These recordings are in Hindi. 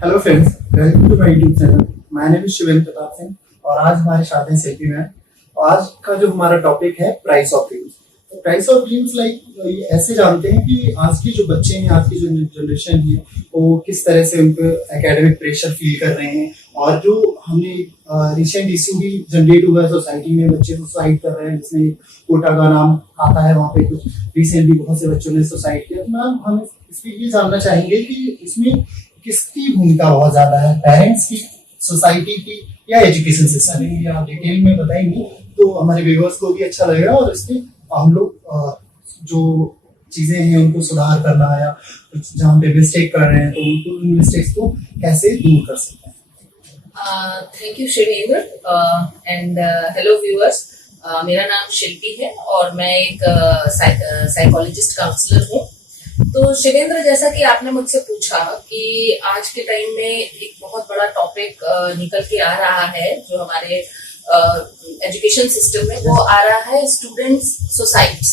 Hello friends, welcome to my YouTube channel. My name is Shivendra Pratap Singh और आज हमारे साथ हैं सेल्फी मैम। और आज का जो हमारा टॉपिक है प्राइस ऑफ ड्रीम्स। तो प्राइस ऑफ ड्रीम्स लाइक ऐसे जानते हैं कि आज की जो बच्चे हैं, आज की जो जनरेशन है, वो किस तरह से उनको एकेडमिक प्रेशर फील कर रहे हैं। और जो हमने रिसेंट इशू भी जनरेट हुआ है सोसाइटी में, बच्चे सुसाइड कर रहे हैं, जिसमें कोटा का नाम आता है, वहाँ पे कुछ रिसेंटली बहुत से बच्चों ने सुसाइड किया। तो मैम हम इसमें ये जानना चाहेंगे कि इसमें किसकी भूमिका बहुत ज्यादा है, पेरेंट्स की, सोसाइटी की या एजुकेशन सिस्टम की? आप डिटेल में बताएंगे तो हमारे व्यूअर्स को भी अच्छा लगेगा और इसमें हम लोग जो चीजें हैं उनको सुधार करना है, या जहाँ पे मिस्टेक कर रहे हैं तो उनको उन मिस्टेक्स को कैसे दूर कर सकते हैं। Thank you Shivendra and hello viewers. मेरा नाम शिल्पी है और मैं एक साइकोलॉजिस्ट काउंसलर हूँ। तो शिवेंद्र, जैसा कि आपने मुझसे पूछा कि आज के टाइम में एक बहुत बड़ा टॉपिक निकल के आ रहा है जो हमारे एजुकेशन सिस्टम में, वो आ रहा है स्टूडेंट्स सुसाइड्स।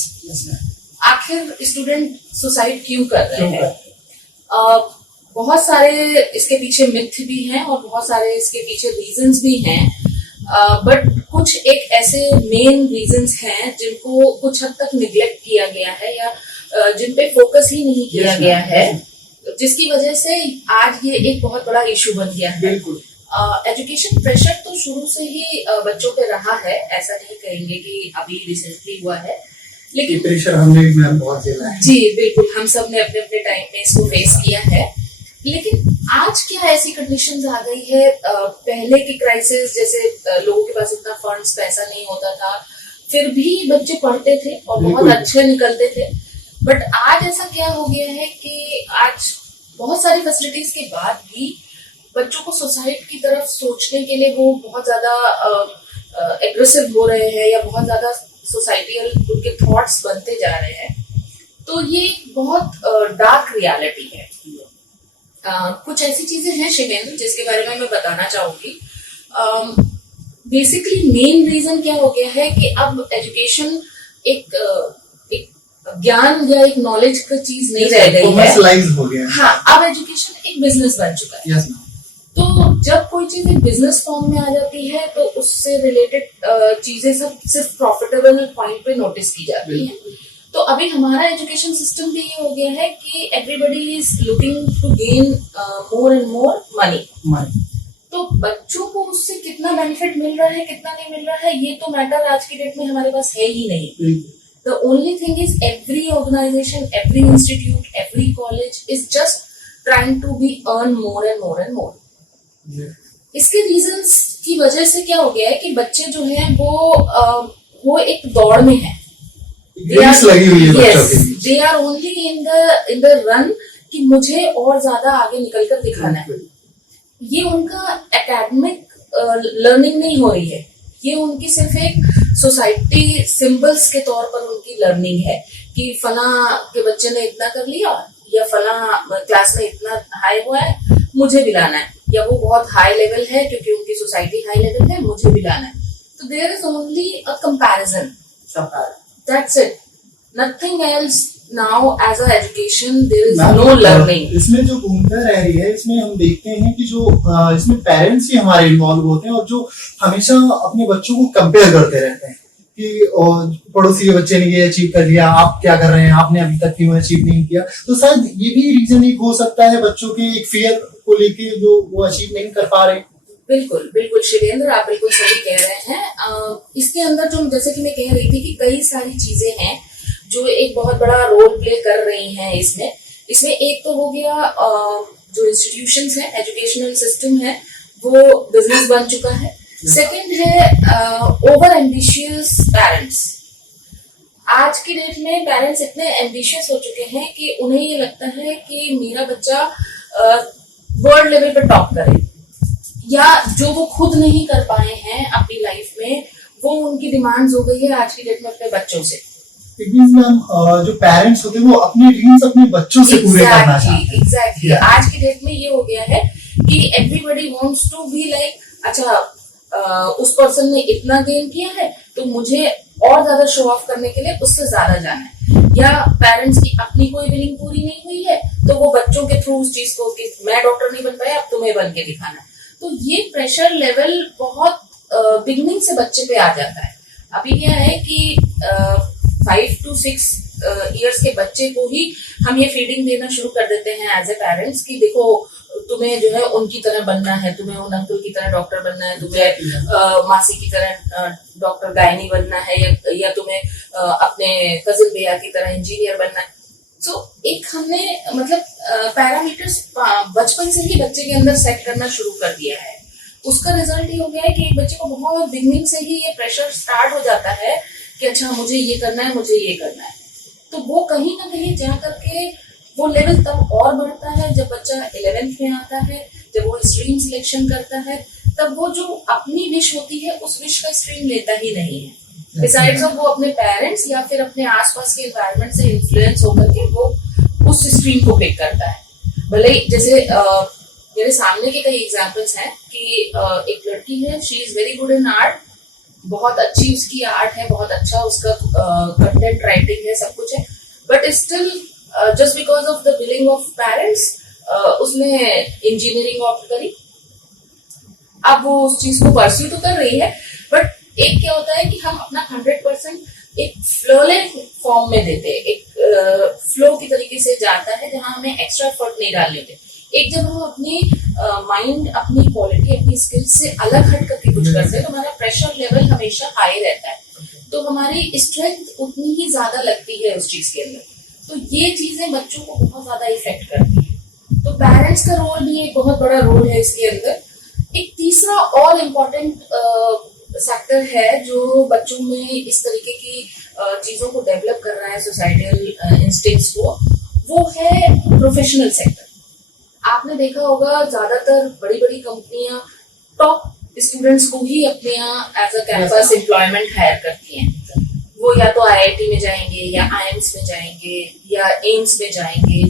आखिर स्टूडेंट सुसाइड क्यों कर रहे हैं? बहुत सारे इसके पीछे मिथ भी हैं और बहुत सारे इसके पीछे रीजंस भी हैं, बट कुछ एक ऐसे मेन रीजंस हैं जिनको कुछ हद तक निग्लेक्ट किया गया है या जिन पे फोकस ही नहीं किया गया है, जिसकी वजह से आज ये एक बहुत बड़ा इशू बन गया है। बिल्कुल। एजुकेशन प्रेशर तो शुरू से ही बच्चों पे रहा है, ऐसा नहीं कहेंगे कि अभी रिसेंटली हुआ है, लेकिन प्रेशर हमने भी मैम बहुत झेला है। जी बिल्कुल, हम सब ने अपने अपने टाइम में इसको फेस किया है। लेकिन आज क्या ऐसी कंडीशंस आ गई है, पहले की क्राइसिस जैसे लोगों के पास इतना फंड्स, पैसा नहीं होता था, फिर भी बच्चे पढ़ते थे और बहुत अच्छे निकलते थे। बट आज ऐसा क्या हो गया है कि आज बहुत सारी फैसिलिटीज के बाद भी बच्चों को सुसाइड की तरफ सोचने के लिए वो बहुत ज्यादा एग्रेसिव हो रहे हैं या बहुत ज्यादा सोसाइटियल उनके थॉट्स बनते जा रहे हैं। तो ये बहुत डार्क रियलिटी है। कुछ ऐसी चीजें हैं शिवेंद्र जिसके बारे में मैं बताना चाहूंगी। बेसिकली मेन रीजन क्या हो गया है कि अब एजुकेशन एक ज्ञान या एक नॉलेज का चीज नहीं रह गई है। हो गया है। हाँ, अब एजुकेशन एक बिजनेस बन चुका है। yes, तो जब कोई चीज एक बिजनेस फॉर्म में आ जाती है तो उससे रिलेटेड चीजें सब सिर्फ प्रॉफिटेबल पॉइंट पे नोटिस की जाती है। तो अभी हमारा एजुकेशन सिस्टम भी ये हो गया है कि everybody is looking to gain more and more money. तो बच्चों को उससे कितना बेनिफिट मिल रहा है, कितना नहीं मिल रहा है, ये तो मैटर आज की डेट में हमारे पास है ही नहीं। The only thing is every organization, every institute, every college is just trying to be earn more and more and more. इसके रीजंस की वजह से क्या हो गया है कि बच्चे जो हैं वो एक दौड़ में हैं। लगी हुई है बच्चों की। They are only in the run कि मुझे और ज्यादा आगे निकल कर दिखाना है। ये उनका एकेडमिक लर्निंग नहीं हो रही है, ये उनकी सिर्फ एक सोसाइटी सिंबल्स के तौर पर उनकी लर्निंग है कि फला के बच्चे ने इतना कर लिया या फला क्लास में इतना हाई हुआ है, मुझे भी लाना है, या वो बहुत हाई लेवल है क्योंकि उनकी सोसाइटी हाई लेवल है, मुझे भी लाना है। तो there is only a comparison, that's it, nothing else. Now as a education there is no learning. इसमें जो भूमिका रह रही है, इसमें हम देखते हैं कि जो इसमें पेरेंट्स ही हमारे इन्वॉल्व होते हैं और जो हमेशा अपने बच्चों को कंपेयर करते रहते हैं कि पड़ोसी के बच्चे ने ये अचीव कर लिया, आप क्या कर रहे हैं, आपने अभी तक क्यों अचीव नहीं किया। तो शायद ये भी रीजन एक हो सकता है बच्चों के एक फियर को लेके जो वो अचीव नहीं कर पा रहे। बिल्कुल बिल्कुल शिवेंद्र, आप बिल्कुल सही कह रहे हैं। इसके अंदर जो, जैसे कि मैं कह रही थी कि कई सारी चीजें हैं जो एक बहुत बड़ा रोल प्ले कर रही हैं इसमें एक तो हो गया जो इंस्टीट्यूशंस हैं, एजुकेशनल सिस्टम है, वो बिजनेस बन चुका है। सेकंड है ओवर एम्बिशियस पेरेंट्स। आज की डेट में पेरेंट्स इतने एम्बिशियस हो चुके हैं कि उन्हें ये लगता है कि मेरा बच्चा वर्ल्ड लेवल पर टॉप करे, या जो वो खुद नहीं कर पाए हैं अपनी लाइफ में, वो उनकी डिमांड्स हो गई है आज की डेट में अपने बच्चों से। मैम जो पेरेंट्स होते हैं वो अपने ड्रीम्स अपने बच्चों से पूरे करना चाहते हैं। एग्जैक्टली। आज की डेट में ये हो गया है कि everybody wants to be like, अच्छा उस पर्सन ने इतना गेन किया है तो मुझे और ज्यादा शो ऑफ करने के लिए उससे ज्यादा जाना है, या पेरेंट्स की अपनी कोई विलिंग पूरी नहीं हुई है तो वो बच्चों के थ्रू उस चीज को कि मैं डॉक्टर नहीं बन पाया, अब तुम्हें बन के दिखाना। तो ये प्रेशर लेवल बहुत बिगनिंग से बच्चे पे आ जाता है। अभी क्या है कि 5 to 6 ईयर्स के बच्चे को ही हम ये फीडिंग देना शुरू कर देते हैं एज ए पेरेंट्स कि देखो तुम्हें जो है उनकी तरह बनना है, तुम्हें उन अंकल की तरह डॉक्टर बनना है, तुम्हें मासी की तरह डॉक्टर गायनी बनना है, या तुम्हें अपने कजिन भैया की तरह इंजीनियर बनना है। तो एक हमने मतलब पैरामीटर्स बचपन से ही बच्चे के अंदर सेट करना शुरू कर दिया है। उसका रिजल्ट ये हो गया है कि एक बच्चे को बहुत बिगनिंग से ही ये प्रेशर स्टार्ट हो जाता है कि अच्छा मुझे ये करना है, मुझे ये करना है। तो वो कहीं ना कहीं जा करके वो लेवल तब और बढ़ता है जब बच्चा 11th में आता है, जब वो स्ट्रीम सिलेक्शन करता है, तब वो जो अपनी विश होती है उस विश का स्ट्रीम लेता ही नहीं है। बिसाइड्स ऑफ वो अपने पेरेंट्स या फिर अपने आसपास के एनवायरनमेंट से इन्फ्लुएंस होकर के वो उस स्ट्रीम को पिक करता है। भले ही जैसे मेरे सामने के कई एग्जांपल्स हैं कि एक लड़की है, she is very good in art, बहुत अच्छी उसकी आर्ट है, बहुत अच्छा उसका कंटेंट राइटिंग है, सब कुछ है, but still just because of the willing of parents उसने इंजीनियरिंग ऑप्ट करी। अब वो उस चीज को परस्यू तो कर रही है, बट एक क्या होता है कि हम अपना 100% एक फ्लोलेस फॉर्म में देते हैं, एक फ्लो की तरीके से जाता है जहां हमें एक्स्ट्रा एफर्ट नहीं डालने देते। एक जब हम अपनी माइंड, अपनी क्वालिटी, अपनी स्किल्स से अलग हट करके कुछ करते हैं तो हमारा प्रेशर लेवल हमेशा हाई रहता है, तो हमारी स्ट्रेंथ उतनी ही ज्यादा लगती है उस चीज के अंदर। तो ये चीजें बच्चों को बहुत ज्यादा इफेक्ट करती है। तो पेरेंट्स का रोल भी एक बहुत बड़ा रोल है इसके अंदर। एक तीसरा और इम्पोर्टेंट सेक्टर है जो बच्चों में इस तरीके की चीजों को डेवलप कर रहा है, सोसाइटल इंस्टिंक्ट्स को, वो है प्रोफेशनल सेक्टर। आपने देखा होगा ज्यादातर बड़ी बड़ी कंपनियां टॉप स्टूडेंट्स को ही अपने यहाँ as a campus employment hire करती हैं। वो या तो आईआईटी में जाएंगे या आईएम्स में जाएंगे या एम्स में जाएंगे।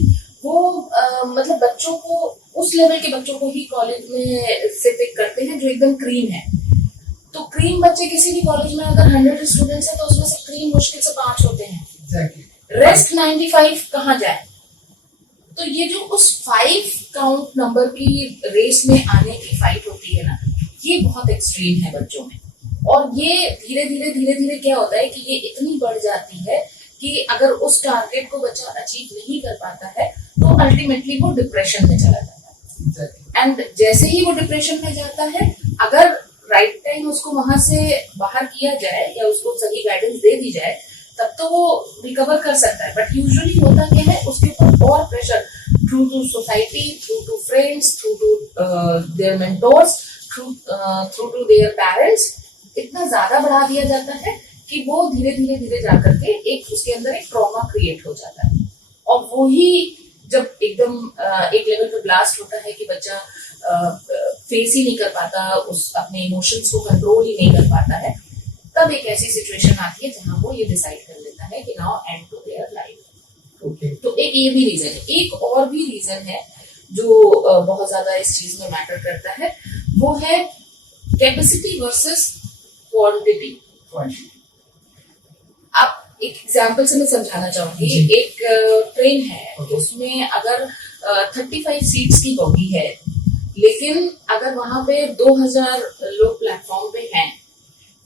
वो मतलब बच्चों को, उस लेवल के बच्चों को ही कॉलेज में से पिक करते हैं जो एकदम क्रीम है। तो क्रीम बच्चे किसी भी कॉलेज में अगर 100 स्टूडेंट्स हैं तो उसमें से क्रीम मुश्किल से 5 होते हैं। रेस्ट 95 कहाँ जाए? तो ये जो उस 5 काउंट नंबर की रेस में आने की फाइट होती है ना, ये बहुत एक्सट्रीम है बच्चों में। और ये धीरे धीरे क्या होता है कि ये इतनी बढ़ जाती है कि अगर उस टारगेट को बच्चा अचीव नहीं कर पाता है तो अल्टीमेटली वो डिप्रेशन में चला जाता है। एंड जैसे ही वो डिप्रेशन में जाता है, अगर राइट टाइम उसको वहां से बाहर किया जाए या उसको सही गाइडेंस दे दी जाए तब तो वो रिकवर कर सकता है। बट यूजुअली होता क्या है, उसके ऊपर और pressure through to society, through to friends, through to their mentors, through to their parents इतना ज्यादा बढ़ा दिया जाता है कि वो धीरे धीरे जाकर के एक उसके अंदर एक ट्रॉमा क्रिएट हो जाता है। और वो ही जब एकदम एक लेवल पे ब्लास्ट होता है कि बच्चा फेस ही नहीं कर पाता, उस अपने इमोशंस को कंट्रोल ही नहीं कर पाता है, तब एक ऐसी सिचुएशन आती है जहां वो ये डिसाइड कर लेता है कि now end to their life. तो एक ये भी रीजन है। एक और भी रीजन है जो बहुत ज्यादा इस चीज में मैटर करता है, वो है कैपेसिटी वर्सेस क्वांटिटी। अब एक एग्जांपल से मैं समझाना चाहूंगी। एक ट्रेन है, उसमें अगर 35 सीट्स की बॉगी है, लेकिन अगर वहां पे 2000 लोग प्लेटफॉर्म पे हैं,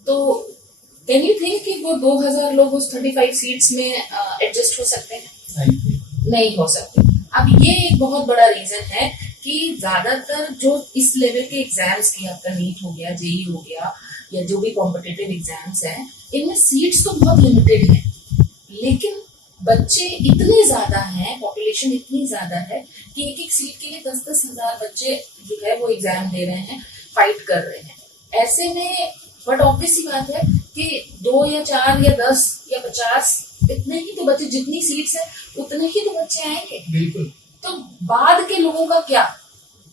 तो कैन यू थिंक कि वो 2000 लोग उस 35 सीट्स में एडजस्ट हो सकते हैं? नहीं हो सकते। अब ये एक बहुत बड़ा रीजन है कि ज्यादातर जो इस लेवल के एग्जाम्स की, आपका नीट हो गया, जेई हो गया, या जो भी कॉम्पिटिटिव एग्जाम्स हैं, इनमें सीट्स तो बहुत लिमिटेड है, लेकिन बच्चे इतने ज्यादा हैं, पॉपुलेशन इतनी ज्यादा है कि एक एक सीट के लिए 10-10 हजार बच्चे जो है वो एग्जाम दे रहे हैं, फाइट कर रहे हैं। ऐसे में बट ऑब्वियस सी बात है कि 2 या 4 या 10 या 50 इतने ही तो बच्चे, जितनी सीट्स है उतने ही तो बच्चे आएंगे। बिल्कुल। तो बाद के लोगों का क्या?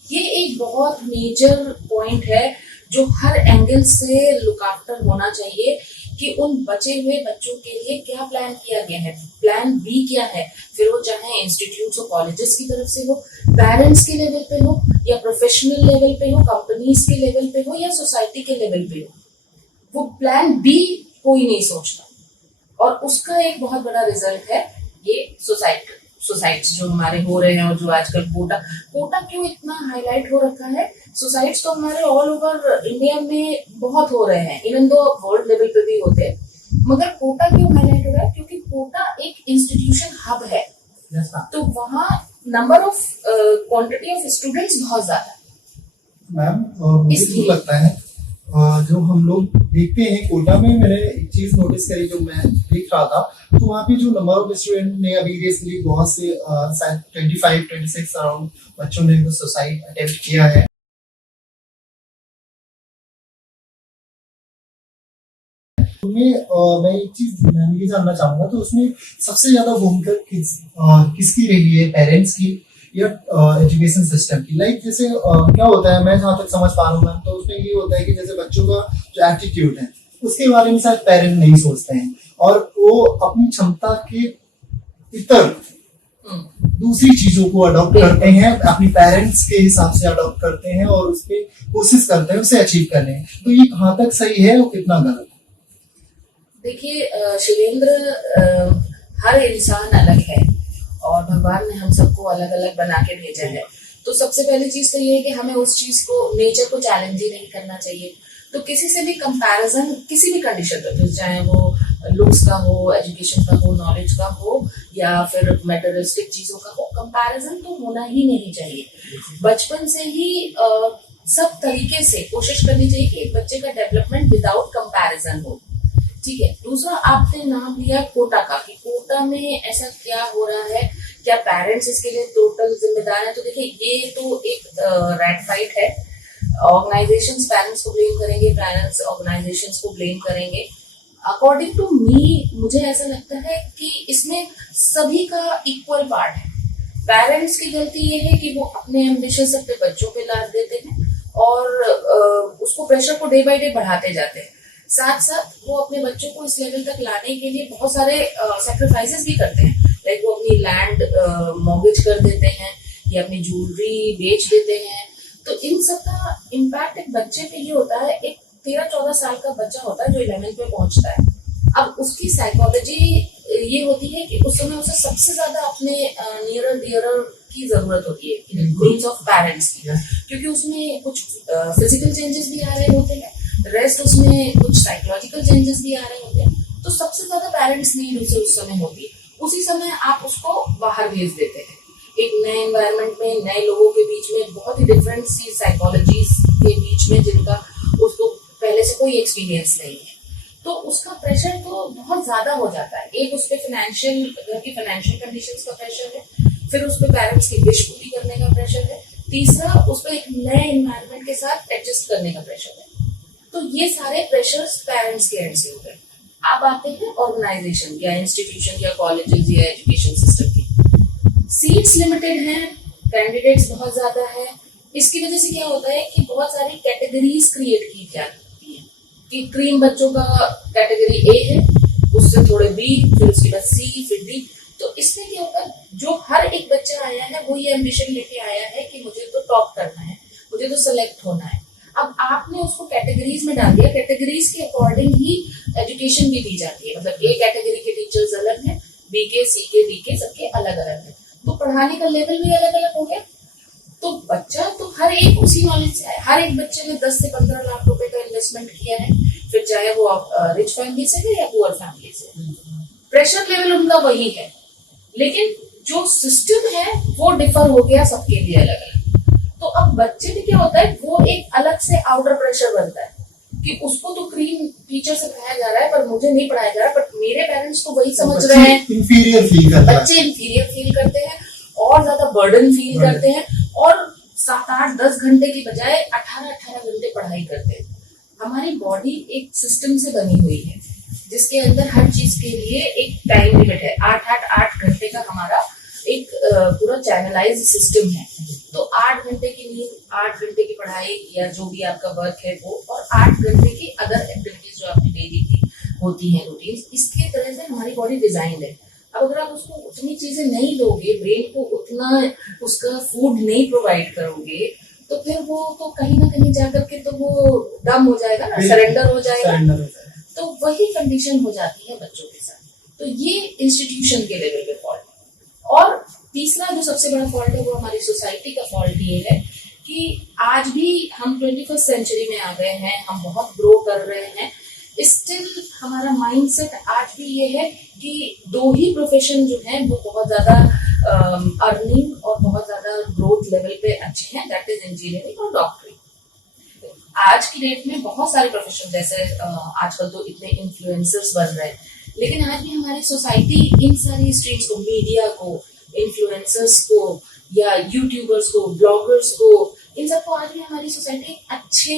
ये एक बहुत मेजर पॉइंट है जो हर एंगल से लुक आफ्टर होना चाहिए कि उन बचे हुए बच्चों के लिए क्या प्लान किया गया है, प्लान बी क्या है, फिर वो चाहे इंस्टीट्यूट्स और कॉलेजेस की तरफ से हो, पेरेंट्स के लेवल पे हो, या प्रोफेशनल लेवल पे हो, कंपनीज के लेवल पे हो, या सोसाइटी के लेवल पे हो। वो प्लान बी कोई नहीं सोचता, और उसका एक बहुत बड़ा रिजल्ट है ये सोसाइटी। सुसाइड्स जो हमारे हो रहे हैं, और जो आजकल कोटा कोटा क्यों इतना हाईलाइट हो रखा है। सुसाइड्स तो हमारे ऑल ओवर इंडिया में बहुत हो रहे हैं, इवन दो वर्ल्ड लेवल पे भी होते हैं, मगर कोटा क्यों हाईलाइट हो रहा है, क्योंकि कोटा एक इंस्टीट्यूशन हब है। तो वहाँ number of quantity of students बहुत ज्यादा है। मैम मुझे तो लगता है जो हम लोग देखते हैं कोटा में, मैंने एक चीज नोटिस करी जो मैं देख रहा था, तो वहाँ पे जो नंबर ऑफ स्टूडेंट ने अभी रिसेंटली बहुत से शायद 25-26 अराउंड बच्चों ने सुसाइड अटेम्प्ट किया है। मैं एक चीज मैं ये जानना चाहूंगा, तो उसमें सबसे ज्यादा भूमिका किसकी रही है, पेरेंट्स की या एजुकेशन सिस्टम की? लाइक जैसे क्या होता है, मैं जहाँ तक समझ पा रहा हूँ मैम, तो उसमें ये होता है कि जैसे बच्चों का जो एटीट्यूड है उसके बारे में शायद पेरेंट नहीं सोचते हैं, और वो अपनी क्षमता के इतर दूसरी चीजों को अडॉप्ट करते हैं, अपनी पेरेंट्स के हिसाब से अडॉप्ट करते हैं और उसके कोशिश करते हैं उसे अचीव करने। तो ये कहाँ तक सही है और कितना गलत? देखिए शिवेंद्र, हर इंसान अलग है और भगवान ने हम सबको अलग अलग बना के भेजा है। तो सबसे पहली चीज तो ये है कि हमें उस चीज को, नेचर को चैलेंज ही नहीं करना चाहिए। तो किसी से भी कंपैरिजन किसी भी कंडीशन पर, चाहे वो लुक्स का हो, एजुकेशन का हो, नॉलेज का हो, या फिर मेटेरियलिस्टिक चीजों का हो, कंपैरिजन तो होना ही नहीं चाहिए। बचपन से ही सब तरीके से कोशिश करनी चाहिए कि एक बच्चे का डेवलपमेंट विदाउट कंपैरिजन हो। ठीक है। दूसरा, आपने नाम लिया कोटा का, कि कोटा में ऐसा क्या हो रहा है, क्या पेरेंट्स इसके लिए टोटल जिम्मेदार है? तो देखिए, ये तो एक रैट फाइट है। ऑर्गेनाइजेशंस पेरेंट्स को ब्लेम करेंगे, पेरेंट्स ऑर्गेनाइजेशंस को ब्लेम करेंगे। अकॉर्डिंग टू मी, मुझे ऐसा लगता है कि इसमें सभी का इक्वल पार्ट है। पेरेंट्स की गलती ये है कि वो अपने एम्बिशंस अपने बच्चों पे लाद देते हैं और उसको प्रेशर को डे बाय डे बढ़ाते जाते हैं। साथ साथ वो अपने बच्चों को इस लेवल तक लाने के लिए बहुत सारे सैक्रिफाइसेस भी करते हैं। लाइक वो अपनी लैंड मॉर्गेज कर देते हैं या अपनी ज्वेलरी बेच देते हैं। तो इन सब का इम्पैक्ट एक बच्चे पे ये होता है। एक 13-14 साल का बच्चा होता है जो 11th में पहुंचता है। अब उसकी साइकोलॉजी ये होती है कि उस समय उसे सबसे ज्यादा अपने नियरर डियरर की जरूरत होती है, मीन्स ऑफ पेरेंट्स की, क्योंकि उसमें कुछ फिजिकल चेंजेस भी आ रहे होते हैं, रेस्ट उसमें कुछ साइकोलॉजिकल चेंजेस भी आ रहे होते हैं। तो सबसे ज्यादा पेरेंट्स नीड उसे उस समय होती है। उसी समय आप उसको बाहर भेज देते हैं एक नए एनवायरनमेंट में, नए लोगों के बीच में, बहुत ही डिफरेंट सी साइकोलॉजीज के बीच में, जिनका उसको पहले से कोई एक्सपीरियंस नहीं है। तो उसका प्रेशर तो बहुत ज्यादा हो जाता है। एक उस पर फाइनेंशियल, घर की फाइनेंशियल कंडीशंस का प्रेशर है, फिर उस पर पेरेंट्स की विश पूरी करने का प्रेशर है, तीसरा उस पर एक नए एनवायरनमेंट के साथ एडजस्ट करने का प्रेशर है। तो ये सारे प्रेशर्स पेरेंट्स के एंड से होते हैं। अब आते हैं ऑर्गेनाइजेशन या इंस्टीट्यूशन या कॉलेजेस या एजुकेशन सिस्टम की। सीट्स लिमिटेड हैं, कैंडिडेट्स बहुत ज्यादा है। इसकी वजह से क्या होता है कि बहुत सारी कैटेगरीज क्रिएट की जाती है कि क्रीम बच्चों का कैटेगरी ए है, उससे थोड़े बी, फिर उसके बाद सी, फिर डी। तो इसमें क्या होता है, जो हर एक बच्चा आया है वो ये एम्बिशन लेके आया है कि मुझे तो टॉप करना है, मुझे तो सेलेक्ट होना है। अब आपने उसको कैटेगरीज में डाल दिया, कैटेगरीज के अकॉर्डिंग ही एजुकेशन भी दी जाती है। मतलब ए कैटेगरी के टीचर्स अलग हैं, बी के, सी के, डी के, सबके अलग अलग है। तो पढ़ाने का लेवल भी अलग अलग हो गया। तो बच्चा तो हर एक उसी नॉलेज से है। हर एक बच्चे ने 10 से 15 लाख रुपए का इन्वेस्टमेंट किया है, फिर चाहे वो रिच फैमिली से है या पुअर फैमिली से। प्रेशर लेवल उनका वही है, लेकिन जो सिस्टम है वो डिफर हो गया सबके लिए अलग अलग। तो अब बच्चे में क्या होता है, वो एक अलग से आउटर प्रेशर बनता है कि उसको तो क्रीम टीचर से पढ़ाया जा रहा है पर मुझे नहीं पढ़ाया जा रहा है, बट मेरे पेरेंट्स तो वही समझ रहे हैं। इंफीरियर फील करते हैं, बच्चे इंफीरियर फील करते हैं और ज्यादा बर्डन फील करते हैं और 7-8-10 घंटे की बजाय 18-18 घंटे पढ़ाई करते हैं। हमारी बॉडी एक सिस्टम से बनी हुई है जिसके अंदर हर चीज के लिए एक टाइम लिमिट है। 8-8 घंटे का हमारा एक पूरा चैनलाइज सिस्टम है। तो 8 घंटे की नींद, 8 घंटे की पढ़ाई या जो भी आपका वर्क है वो, और 8 घंटे की अदर एक्टिविटीज जो आपकी डेली की होती हैं, रूटीन, इसके तरह से हमारी बॉडी डिजाइन है। अब अगर आप उसको उतनी चीजें नहीं दोगे, ब्रेन को उतना उसका फूड नहीं प्रोवाइड करोगे, तो फिर वो तो कहीं ना कहीं जाकर के तो वो डम हो जाएगा ना, सरेंडर हो जाएगा। तो वही कंडीशन हो जाती है बच्चों के साथ। तो ये इंस्टीट्यूशन के लेवल पे फॉल्ट। और तीसरा जो सबसे बड़ा फॉल्ट है वो हमारी सोसाइटी का फॉल्ट ये है कि आज भी हम 21st सेंचुरी में आ गए हैं, हम बहुत ग्रो कर रहे हैं, स्टिल हमारा माइंडसेट आज भी ये है कि दो ही प्रोफेशन जो है वो बहुत ज्यादा अर्निंग और बहुत ज्यादा ग्रोथ लेवल पे अच्छे हैं, दैट इज इंजीनियरिंग और डॉक्टरी। आज की डेट में बहुत सारे प्रोफेशन, जैसे आजकल तो इतने इन्फ्लुएंसर्स बन रहे हैं, लेकिन आज भी हमारी सोसाइटी इन सारी स्ट्रीम्स को, मीडिया को, इन्फ्लुएंसर्स को या यूट्यूबर्स को, ब्लॉगर्स को, इन सबको आज भी हमारी सोसाइटी अच्छे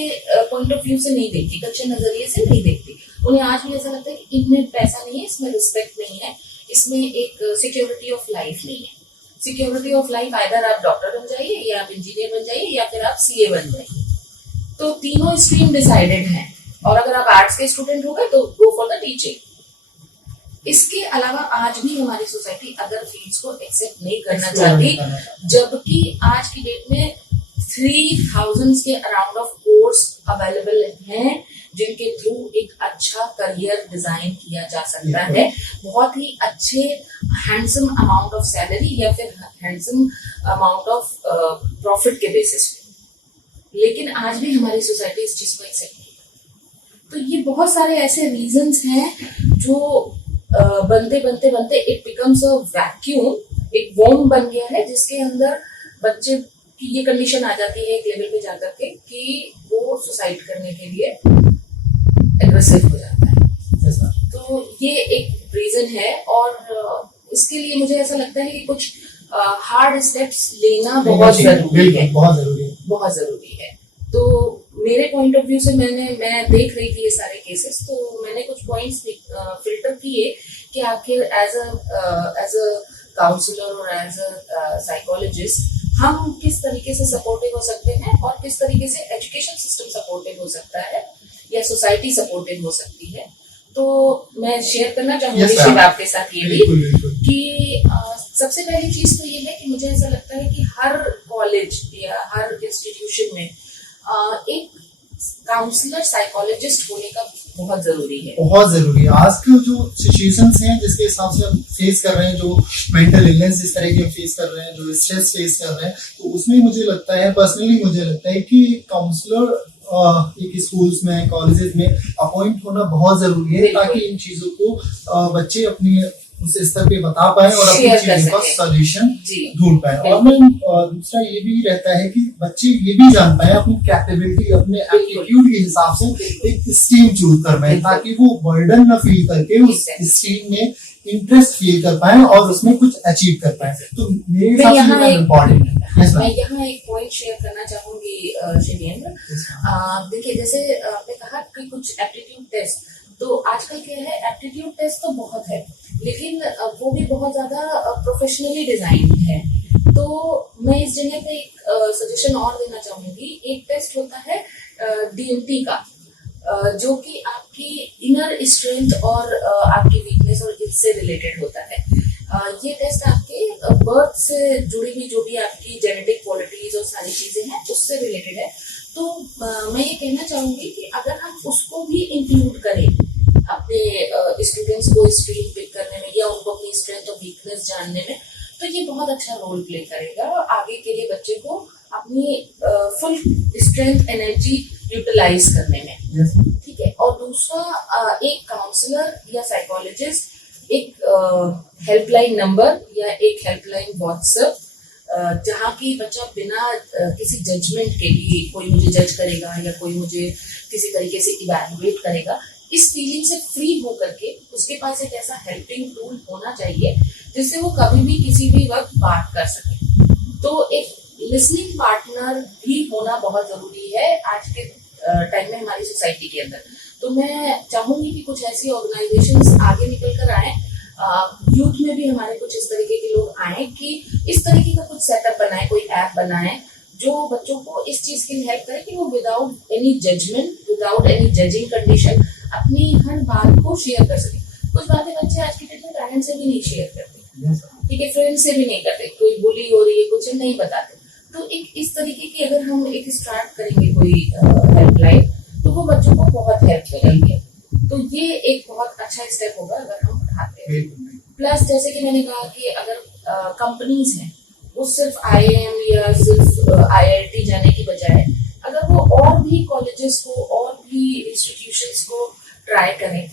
पॉइंट ऑफ व्यू से नहीं देखती, अच्छे नजरिए से नहीं देखती। उन्हें आज भी ऐसा लगता है कि इनमें पैसा नहीं है, इसमें रिस्पेक्ट नहीं है, इसमें एक सिक्योरिटी ऑफ लाइफ नहीं है। सिक्योरिटी ऑफ लाइफ आइदर आप डॉक्टर बन जाइए या आप इंजीनियर बन जाइए या फिर आप सीए बन जाइए। तो तीनों स्ट्रीम डिसाइडेड हैं, और अगर आप आर्ट्स के स्टूडेंट हो गए तो गो फॉर द टीचिंग। इसके अलावा आज भी हमारी सोसाइटी अदर फील्ड्स को एक्सेप्ट नहीं करना चाहती, जबकि आज की डेट में 3000 के अराउंड ऑफ कोर्स अवेलेबल हैं जिनके थ्रू एक अच्छा करियर डिजाइन किया जा सकता है, बहुत ही अच्छे हैंडसम अमाउंट ऑफ सैलरी या फिर हैंडसम अमाउंट ऑफ प्रॉफिट के बेसिस पे। लेकिन आज भी हमारी सोसाइटी इस चीज को एक्सेप्ट नहीं करती। तो ये बहुत सारे ऐसे रीजंस हैं जो बनते बनते बनते इट बिकम्स अ वैक्यूम, एक वॉर्म बन गया है जिसके अंदर बच्चे की ये कंडीशन आ जाती है एक लेवल पे जाकर के कि वो सुसाइड करने के लिए एग्रेसिव हो जाता है। तो ये एक रीजन है, और इसके लिए मुझे ऐसा लगता है कि कुछ हार्ड स्टेप्स लेना बहुत जरूरी है, बहुत जरूरी है। तो मेरे पॉइंट ऑफ व्यू से मैं देख रही थी ये सारे केसेस, तो मैंने कुछ पॉइंट्स फिल्टर किए कि आखिर एज अ काउंसलर और एज अ साइकोलॉजिस्ट हम किस तरीके से सपोर्टिव हो सकते हैं और किस तरीके से एजुकेशन सिस्टम सपोर्टिव हो सकता है या सोसाइटी सपोर्टिव हो सकती है। तो मैं शेयर करना चाहूंगी शिव आपके साथ ये भी कि सबसे पहली चीज तो ये है कि मुझे ऐसा लगता है कि हर कॉलेज या हर इंस्टीट्यूशन में एक काउंसलर साइकोलॉजिस्ट होने का बहुत जरूरी है, बहुत जरूरी है। आज के जो सिचुएशंस हैं जिसके हिसाब से हम फेस कर रहे हैं, जो मेंटल इलनेस इस तरह की फेस कर रहे हैं, जो स्ट्रेस फेस कर रहे हैं, तो उसमें मुझे लगता है, पर्सनली मुझे लगता है कि काउंसलर एक स्कूल्स में, कॉलेजेस में अपॉइंट होना बहुत जरूरी है, ताकि इन चीजों को बच्चे अपनी उस स्तर पे बता पाए और अपनी चीजों का सॉल्यूशन ढूंढ पाए। और मैं दूसरा ये भी रहता है कि बच्चे ये भी जान पाए अपनी कैपेबिलिटी, अपने एप्टीट्यूड के हिसाब से एक स्ट्रीम चूज कर पाए, ताकि वो बर्डन ना फील करके उस स्ट्रीम में इंटरेस्ट फील कर पाए और उसमें कुछ अचीव कर पाए। तो मेरे हिसाब से इम्पोर्टेंट है। मैं यहाँ एक पॉइंट शेयर करना चाहूंगी शिवेंद्र। देखिए, जैसे आपने कहा कि कुछ एप्टीट्यूड टेस्ट, तो आजकल क्या है, एप्टीट्यूड टेस्ट तो बहुत है, लेकिन वो भी बहुत ज्यादा प्रोफेशनली डिजाइन है। तो मैं इस जगह पे एक सजेशन और देना चाहूंगी। एक टेस्ट होता है DMT का, जो कि आपकी इनर स्ट्रेंथ और आपकी वीकनेस और इससे रिलेटेड होता है। ये टेस्ट आपके बर्थ से जुड़ी हुई जो भी आपकी जेनेटिक क्वालिटीज और सारी चीजें हैं उससे रिलेटेड है। तो मैं ये कहना चाहूंगी कि अगर हम उसको भी इंक्लूड करें अपने स्टूडेंट्स को स्ट्रीम पिक करने में या उनको अपनी स्ट्रेंथ और वीकनेस जानने में, तो ये बहुत अच्छा रोल प्ले करेगा और आगे के लिए बच्चे को अपनी फुल स्ट्रेंथ एनर्जी यूटिलाइज करने में, ठीक है। और दूसरा, एक काउंसलर या साइकोलॉजिस्ट एक हेल्पलाइन नंबर या एक हेल्पलाइन व्हाट्सएप, जहाँ की बच्चा बिना किसी जजमेंट के लिए कोई मुझे जज करेगा या कोई मुझे किसी तरीके से इवैल्यूएट करेगा, इस फीलिंग से फ्री होकर के उसके पास एक ऐसा हेल्पिंग टूल होना चाहिए जिससे वो कभी भी किसी भी वक्त बात कर सके। तो एक लिसनिंग पार्टनर भी होना बहुत जरूरी है आज के टाइम में हमारी सोसाइटी के अंदर। तो मैं चाहूंगी कि कुछ ऐसी ऑर्गेनाइजेशंस आगे निकल कर आए, यूथ में भी हमारे कुछ इस तरीके के लोग आए कि इस तरीके का कुछ सेटअप बनाए, कोई ऐप बनाए जो बच्चों को इस चीज के लिए हेल्प करे कि वो without any judgment, without any judging condition अपनी हर बात को शेयर कर सके। कुछ बातें बच्चे आज के डेट में पेरेंट्स से भी नहीं शेयर करते, ठीक है, फ्रेंड्स से भी नहीं करते, कोई बुली हो रही है कुछ नहीं बताते। तो एक इस तरीके की अगर हम एक स्टार्ट करेंगे कोई हेल्पलाइन, तो वो बच्चों को बहुत हेल्प करेंगे। तो ये एक बहुत अच्छा स्टेप होगा अगर हम उठाते हैं। प्लस जैसे कि मैंने कहा कि अगर कंपनीज हैं वो सिर्फ IIM या सिर्फ IIT जाने की बजाय अगर वो और भी कॉलेजेस को और भी इंस्टीट्यूशंस को ट्राई करें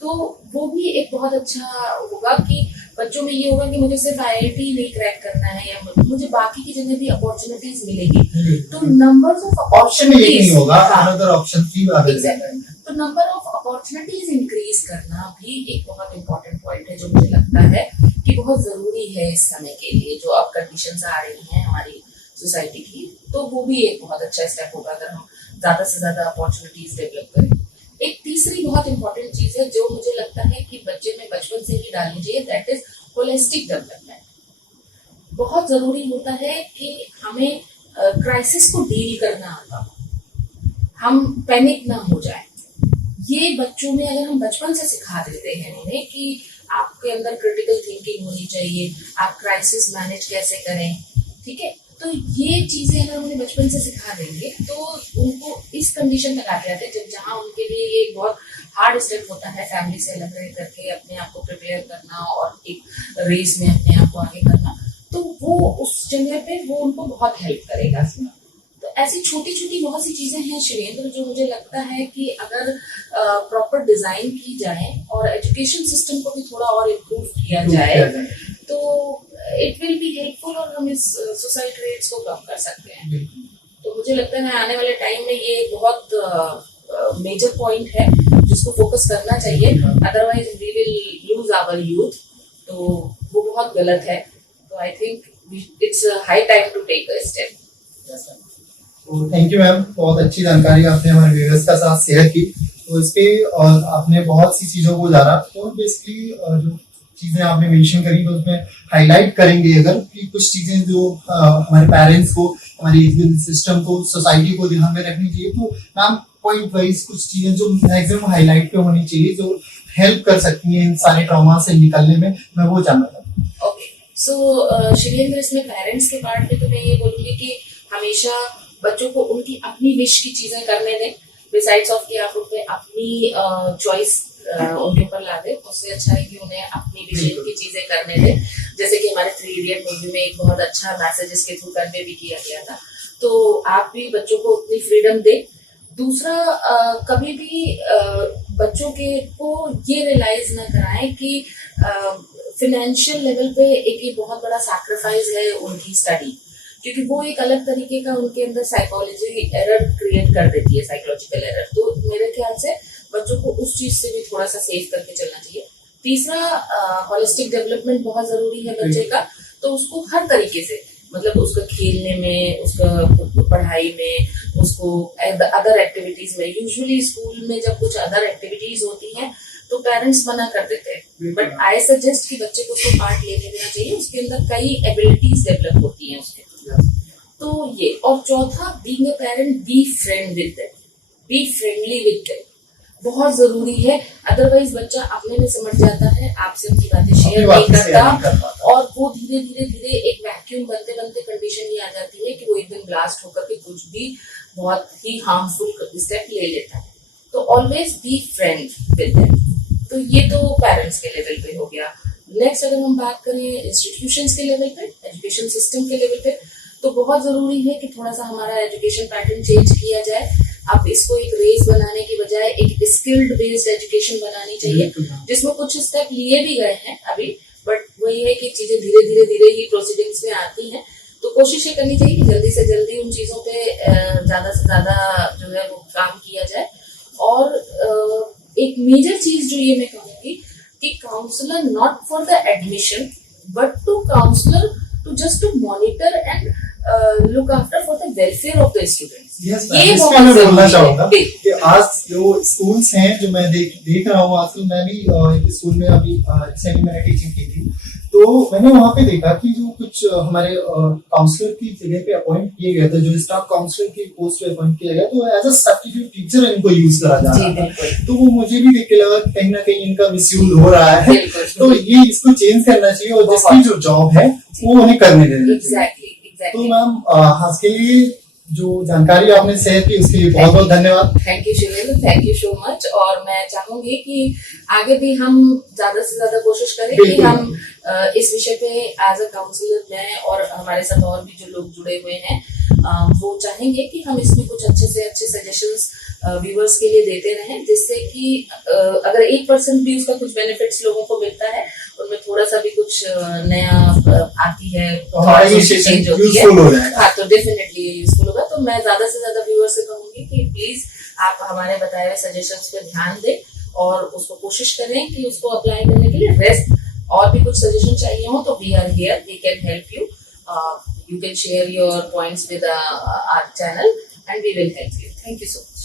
तो वो भी एक बहुत अच्छा होगा कि बच्चों में ये होगा कि मुझे सिर्फ IIT नहीं क्रैक करना है या मुझे बाकी की जगह भी अपॉर्चुनिटीज मिलेगी तो नंबर्स ऑफ ऑप्शन एक नहीं अपॉर्चुनिटीज होगा, अनदर ऑप्शन भी आ एग्जैक्टली तो नंबर ऑफ अपॉर्चुनिटीज इंक्रीज करना भी एक बहुत इंपॉर्टेंट पॉइंट है जो मुझे लगता है कि बहुत जरूरी है इस समय के लिए जो अब कंडीशंस आ रही हैं हमारी सोसाइटी की तो वो भी एक बहुत अच्छा स्टेप होगा अगर हम ज्यादा से ज्यादा अपॉर्चुनिटीज डेवलप करें। एक तीसरी बहुत इंपॉर्टेंट चीज है जो मुझे लगता है कि बच्चे में बचपन से ही डालनी चाहिए दैट इज होलिस्टिक डेवलपमेंट। बहुत जरूरी होता है कि हमें क्राइसिस को डील करना आता हो, हम पैनिक ना हो जाए। ये बच्चों में अगर हम बचपन से सिखा देते हैं उन्हें कि आपके अंदर क्रिटिकल थिंकिंग होनी चाहिए, आप क्राइसिस मैनेज कैसे करें, ठीक है, तो ये चीजें अगर उन्हें बचपन से सिखा देंगे तो उनको इस कंडीशन में लाते आते जब जहाँ उनके लिए ये बहुत हार्ड स्टेप होता है फैमिली से अलग रह करके अपने आप को प्रिपेयर करना और एक रेस में अपने आप को आगे करना, तो वो उस जगह पे वो उनको बहुत हेल्प करेगा। तो ऐसी छोटी छोटी बहुत सी चीजें हैं शिवेंद्र जो मुझे लगता है कि अगर प्रॉपर डिजाइन की जाए और एजुकेशन सिस्टम को भी थोड़ा और इम्प्रूव किया जाए तो इट विल बी हेल्पफुल और हम इस सुसाइड रेट्स को कम कर सकते हैं। तो मुझे लगता है आने वाले टाइम में ये एक बहुत मेजर पॉइंट है जिसको फोकस करना चाहिए, otherwise we will lose our youth, तो वो बहुत गलत है। तो I think it's high time to take a step. Thank you ma'am, बहुत अच्छी जानकारी आपने हमारे व्यूअर्स का साथ शेयर की। तो इस पे और आपने बहुत सी चीज़ों को जाना, तो बेसिकली जो चीज़ें आपने मेंशन करी तो उसमें हाईलाइट करेंगे अगर कि कुछ चीज़ें जो हमारे पेरेंट्स को, हमारे एजुकेशन सिस्टम को, सोसाइटी को ध्यान में रखनी चाहिए। तो मैम पॉइंट वाइज कुछ चीज़ें जो मैक्सिमम हाईलाइट पे होनी चाहिए जो हेल्प कर सकती हैं इन सारे ट्रॉमा से निकलने में, मैं वो जानना था। ओके, सो शिवेंद्र इसमें पेरेंट्स के पार्ट में तो मैं ये बोलूंगी कि हमेशा बच्चों को उनकी अपनी विश की चीजें करने दें, बिसाइड्स ऑफ कि आप उन पे अपनी चॉइस उनके ऊपर ला दे। उससे अच्छा है कि उन्हें अपनी विजन की चीजें करने दें, जैसे कि हमारे 3 इडियट मूवी में एक बहुत अच्छा मैसेज इसके थ्रू कन्वे भी किया गया था। तो आप भी बच्चों को उतनी फ्रीडम दें। दूसरा, कभी भी बच्चों के को ये रियलाइज ना कराएं कि फाइनेंशियल लेवल पे एक बहुत बड़ा सैक्रिफाइस है उनकी स्टडी, क्योंकि वो एक अलग तरीके का उनके अंदर साइकोलॉजी एरर क्रिएट कर देती है, साइकोलॉजिकल एरर। तो मेरे ख्याल से बच्चों को उस चीज से भी थोड़ा सा सेव करके चलना चाहिए। तीसरा, होलिस्टिक डेवलपमेंट बहुत जरूरी है बच्चे का, तो उसको हर तरीके से, मतलब उसका खेलने में, उसका पढ़ाई में, उसको अदर एक्टिविटीज में। यूजुअली स्कूल में जब कुछ अदर एक्टिविटीज होती हैं तो पेरेंट्स मना कर देते हैं, बट आई सजेस्ट कि बच्चे को उसको पार्ट लेने देना चाहिए। उसके अंदर कई एबिलिटीज डेवलप होती हैं उसके। तो ये, और चौथा, being a parent, be friend with them, be friendly with them, बहुत जरूरी है। अदरवाइज बच्चा अपने में समझ जाता है, आपसे अपनी बातें शेयर नहीं करता और वो धीरे धीरे धीरे एक वैक्यूम बनते बनते कंडीशन ये आ जाती है कि वो एक दिन ब्लास्ट होकर के कुछ भी बहुत ही हार्मफुल स्टेप ले लेता है। तो always be friend with them. तो ये तो पेरेंट्स के लेवल पे हो गया। नेक्स्ट अगर हम बात करें इंस्टीट्यूशंस के लेवल पे, एजुकेशन सिस्टम के लेवल पे, तो बहुत जरूरी है कि थोड़ा सा हमारा एजुकेशन पैटर्न चेंज किया जाए। अब इसको एक रेस बनाने की बजाय एक स्किल्ड बेस्ड एजुकेशन बनानी चाहिए, जिसमें कुछ स्टेप लिए भी गए हैं अभी, बट वही है कि चीजें धीरे धीरे ही प्रोसीडिंग्स में आती हैं। तो कोशिश ये करनी चाहिए कि जल्दी से जल्दी उन चीजों पे ज्यादा से ज्यादा जो है वो काम किया जाए। और एक मेजर चीज जो ये मैं कहूँगी कि counsellor not for the admission but to counsellor to just to monitor and look after for the welfare of the students. ये मैं बोलना चाहूंगा कि आज जो स्कूल्स हैं जो मैं देख रहा हूँ, आजकल मैं भी एक स्कूल में अभी रिसेंटली मैंने टीचिंग की थी, तो मैंने वहाँ पे देखा कि जो कुछ हमारे काउंसलर की जगह पे अपॉइंट किए गए थे, जो स्टाफ काउंसलर की पोस्ट पे अपॉइंट किया गया, तो एज अ सब्स्टिट्यूट टीचर इनको यूज करा जा रहा था। तो वो मुझे भी देख के लगा कहीं ना कहीं इनका मिसयूज हो रहा है, तो ये इसको चेंज करना चाहिए और जिसकी जो जॉब है वो उन्हें करने देना चाहिए। तो मैम आज के लिए जो जानकारी आपने शेयर की उसके लिए बहुत बहुत धन्यवाद। Thank you Shivendra, thank you so much. और मैं चाहूंगी कि आगे भी हम ज्यादा से ज्यादा कोशिश करें कि बिल्कुल। हम इस विषय पे एज अ काउंसलर मैं और हमारे साथ और भी जो लोग जुड़े हुए हैं वो चाहेंगे कि हम इसमें कुछ अच्छे से अच्छे सजेशंस व्यूअर्स के लिए देते रहें, जिससे कि अगर 1% भी उसका कुछ बेनिफिट्स लोगों को मिलता है, उनमें थोड़ा सा भी कुछ नया आती है तो हमारा thoughts, इनिशिएशन change होती है, यूजफुल हो जाएगा। हाँ तो डेफिनेटली ये यूजफुल होगा। तो मैं ज्यादा से ज्यादा व्यूअर्स से कहूंगी कि प्लीज आप हमारे बताए हुए सजेशंस पे ध्यान दें और उसको कोशिश करें कि उसको अप्लाई करने के लिए रेस्ट और भी कुछ सजेशन चाहिए हो तो we are here, we can help you. You can share your points with our channel and we will help you. Thank you so much.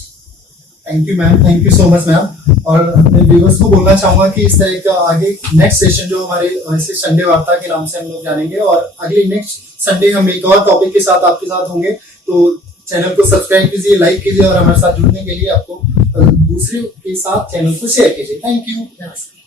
Thank you ma'am, thank you so much ma'am. और अपने व्यूअर्स को बोलना चाहूंगा कि इस तरह का आगे नेक्स्ट सेशन जो हमारे ऐसे संडे वार्ता के नाम से हम लोग जानेंगे, और अगली नेक्स्ट संडे हम एक और टॉपिक के साथ आपके साथ होंगे। तो चैनल को सब्सक्राइब कीजिए, लाइक कीजिए और हमारे साथ जुड़ने के लिए आपको दूसरे के साथ चैनल को शेयर कीजिए। Thank you. नमस्कार।